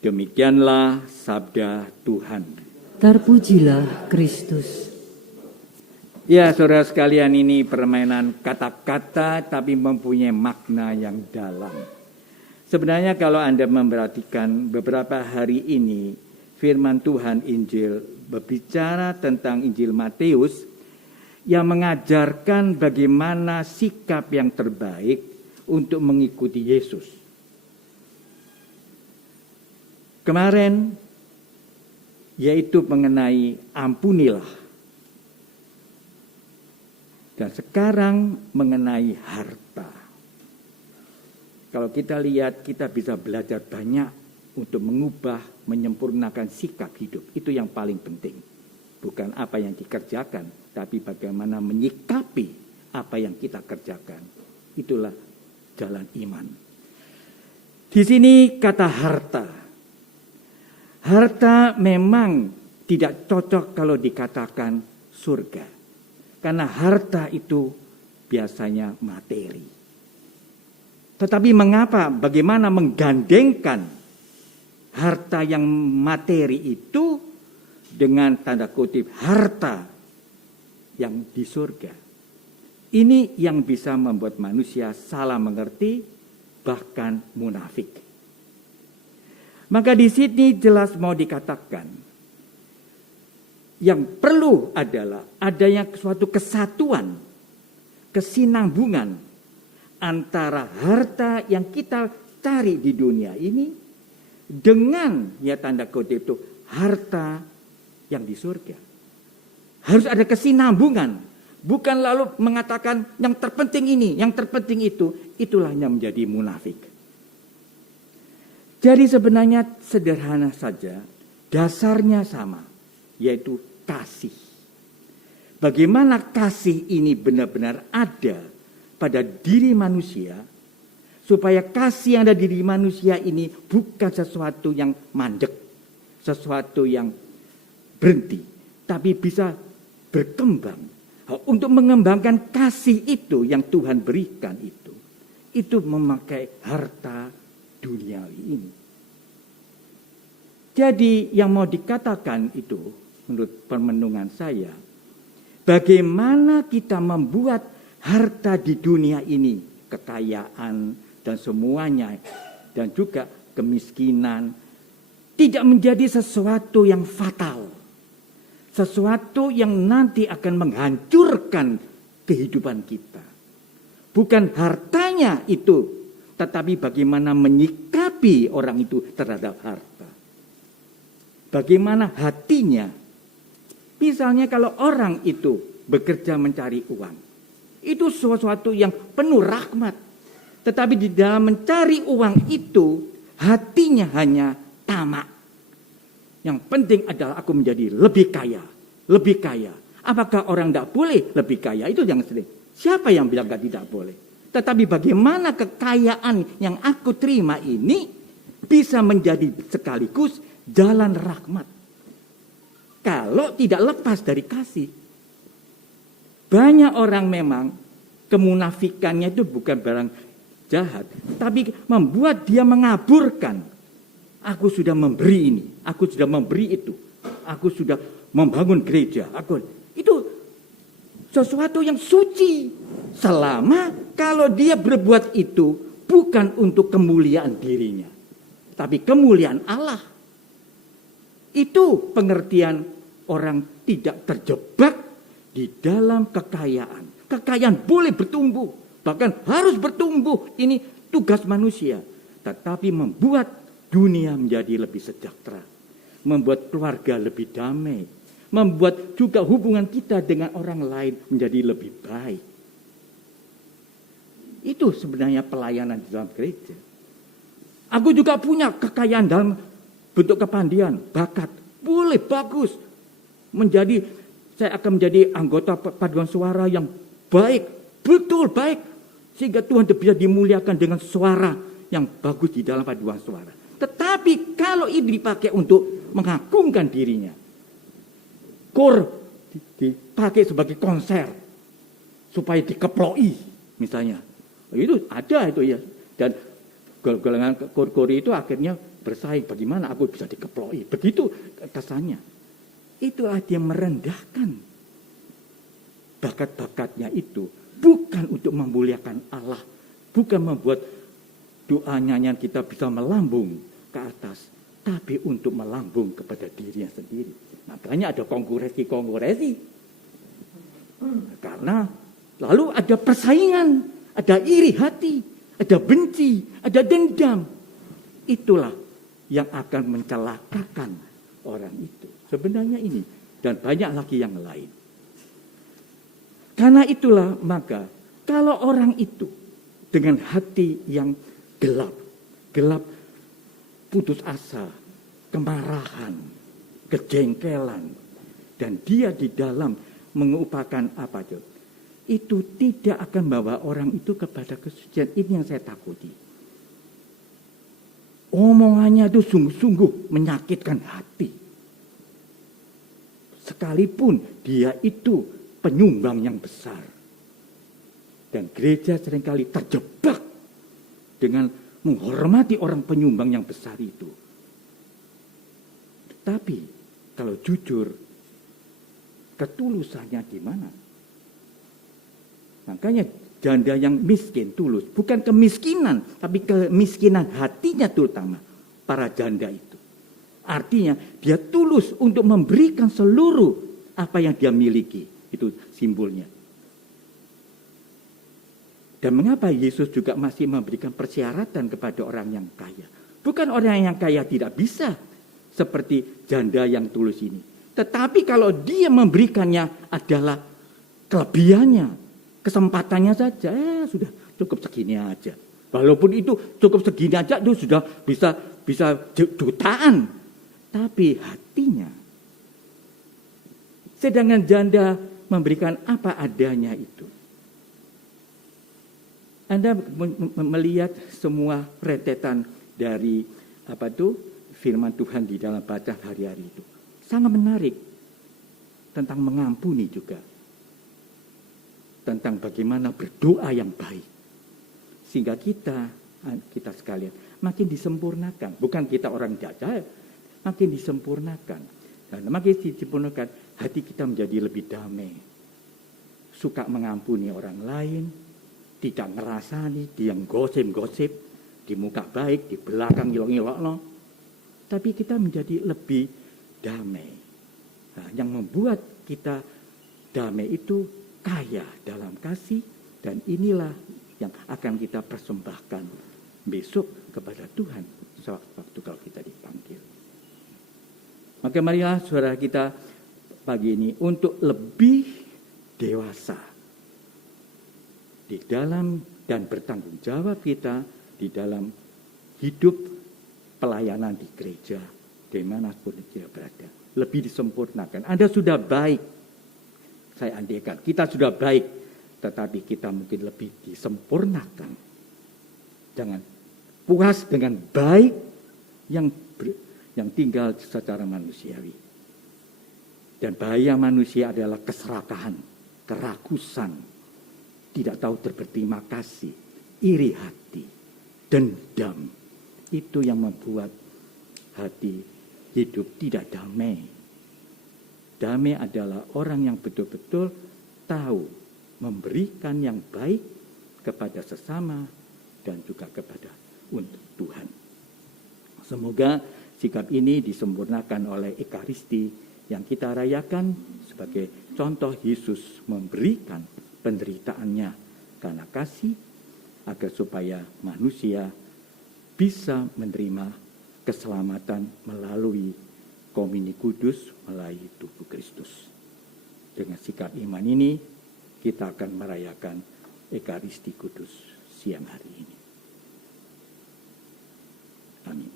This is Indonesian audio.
Demikianlah sabda Tuhan. Terpujilah Kristus. Ya, saudara sekalian, ini permainan kata-kata tapi mempunyai makna yang dalam. Sebenarnya kalau Anda memperhatikan beberapa hari ini, firman Tuhan Injil berbicara tentang Injil Matius yang mengajarkan bagaimana sikap yang terbaik untuk mengikuti Yesus. Kemarin yaitu mengenai ampunilah. Dan sekarang mengenai harta. Kalau kita lihat, kita bisa belajar banyak untuk mengubah, menyempurnakan sikap hidup. Itu yang paling penting. Bukan apa yang dikerjakan, tapi bagaimana menyikapi apa yang kita kerjakan. Itulah jalan iman. Di sini kata harta. Harta memang tidak cocok kalau dikatakan surga. Karena harta itu biasanya materi. Tetapi mengapa, bagaimana menggandengkan harta yang materi itu dengan tanda kutip harta yang di surga? Ini yang bisa membuat manusia salah mengerti, bahkan munafik. Maka di sini jelas mau dikatakan, yang perlu adalah adanya suatu kesatuan, kesinambungan antara harta yang kita cari di dunia ini dengan ya tanda kutip itu harta yang di surga. Harus ada kesinambungan, bukan lalu mengatakan yang terpenting ini, yang terpenting itu, itulah yang menjadi munafik. Jadi sebenarnya sederhana saja, dasarnya sama, yaitu kasih. Bagaimana kasih ini benar-benar ada pada diri manusia, supaya kasih yang ada di diri manusia ini bukan sesuatu yang mandek, sesuatu yang berhenti, tapi bisa berkembang. Untuk mengembangkan kasih itu yang Tuhan berikan itu memakai harta duniawi ini. Jadi yang mau dikatakan itu menurut permenungan saya, bagaimana kita membuat harta di dunia ini, kekayaan dan semuanya, dan juga kemiskinan, tidak menjadi sesuatu yang fatal, sesuatu yang nanti akan menghancurkan kehidupan kita. Bukan hartanya itu, tetapi bagaimana menyikapi orang itu terhadap harta. Bagaimana hatinya. Misalnya kalau orang itu bekerja mencari uang, itu sesuatu yang penuh rahmat. Tetapi di dalam mencari uang itu, hatinya hanya tamak. Yang penting adalah aku menjadi lebih kaya, lebih kaya. Apakah orang tidak boleh lebih kaya? Itu yang sering. Siapa yang bilang tidak boleh? Tetapi bagaimana kekayaan yang aku terima ini bisa menjadi sekaligus jalan rahmat. Kalau tidak lepas dari kasih. Banyak orang memang kemunafikannya itu bukan barang jahat, tapi membuat dia mengaburkan. Aku sudah memberi ini, aku sudah memberi itu, aku sudah membangun gereja. Itu sesuatu yang suci. Selama kalau dia berbuat itu bukan untuk kemuliaan dirinya, tapi kemuliaan Allah. Itu pengertian orang tidak terjebak di dalam kekayaan. Kekayaan boleh bertumbuh, bahkan harus bertumbuh. Ini tugas manusia. Tetapi membuat dunia menjadi lebih sejahtera, membuat keluarga lebih damai, membuat juga hubungan kita dengan orang lain menjadi lebih baik. Itu sebenarnya pelayanan di dalam gereja. Aku juga punya kekayaan dalam bentuk kepandian, bakat. Boleh, bagus. Saya akan menjadi anggota paduan suara yang baik. Betul, baik. Sehingga Tuhan bisa dimuliakan dengan suara yang bagus di dalam paduan suara. Tetapi kalau ini dipakai untuk mengagungkan dirinya, kor dipakai sebagai konser, supaya dikeploi misalnya. Itu ada itu ya. Dan golongan kor-kor itu akhirnya bersaing, bagaimana aku bisa dikeploi. Begitu kesannya. Itulah dia merendahkan bakat-bakatnya itu. Bukan untuk memuliakan Allah. Bukan membuat doanya yang kita bisa melambung ke atas. Tapi untuk melambung kepada dirinya sendiri. Makanya ada kongregasi. Karena lalu ada persaingan. Ada iri hati. Ada benci. Ada dendam. Itulah yang akan mencelakakan orang itu. Sebenarnya ini. Dan banyak lagi yang lain. Karena itulah maka kalau orang itu dengan hati yang gelap putus asa, kemarahan, kejengkelan, dan dia di dalam mengupakan apa itu tidak akan bawa orang itu kepada kesucian. Ini yang saya takuti. Omongannya itu sungguh-sungguh menyakitkan hati. Sekalipun dia itu penyumbang yang besar. Dan gereja seringkali terjebak dengan menghormati orang penyumbang yang besar itu. Tapi kalau jujur, ketulusannya gimana? Makanya janda yang miskin tulus, bukan kemiskinan, tapi kemiskinan hatinya terutama para janda itu. Artinya dia tulus untuk memberikan seluruh apa yang dia miliki. Itu simbolnya. Dan mengapa Yesus juga masih memberikan persyaratan kepada orang yang kaya? Bukan orang yang kaya tidak bisa seperti janda yang tulus ini. Tetapi kalau dia memberikannya adalah kelebihannya, kesempatannya saja, sudah cukup segini aja. Walaupun itu cukup segini aja, itu sudah bisa jutaan. Tapi hatinya, sedangkan janda memberikan apa adanya itu. Anda melihat semua rentetan dari firman Tuhan di dalam bacaan hari-hari itu. Sangat menarik. Tentang mengampuni juga. Tentang bagaimana berdoa yang baik. Sehingga kita sekalian makin disempurnakan. Bukan kita orang jajah, makin disempurnakan. Dan makin disempurnakan, hati kita menjadi lebih damai. Suka mengampuni orang lain. Tidak ngerasani, dia gosip-gosip, di muka baik, di belakang ngilok-ngilok. Tapi kita menjadi lebih damai. Nah, yang membuat kita damai itu kaya dalam kasih. Dan inilah yang akan kita persembahkan besok kepada Tuhan. Waktu kalau kita dipanggil. Maka marilah saudara kita pagi ini untuk lebih dewasa. Di dalam dan bertanggung jawab kita di dalam hidup pelayanan di gereja, dimanapun dia berada, lebih disempurnakan. Anda sudah baik, saya andaikan kita sudah baik, tetapi kita mungkin lebih disempurnakan. Jangan puas dengan baik yang tinggal secara manusiawi. Dan bahaya manusia adalah keserakahan, kerakusan. Tidak tahu berterima kasih, iri hati, dendam. Itu yang membuat hati hidup tidak damai. Damai adalah orang yang betul-betul tahu memberikan yang baik kepada sesama dan juga kepada untuk Tuhan. Semoga sikap ini disempurnakan oleh Ekaristi yang kita rayakan sebagai contoh Yesus memberikan penderitaannya karena kasih agar supaya manusia bisa menerima keselamatan melalui komuni kudus melalui tubuh Kristus. Dengan sikap iman ini kita akan merayakan Ekaristi Kudus siang hari ini. Amin.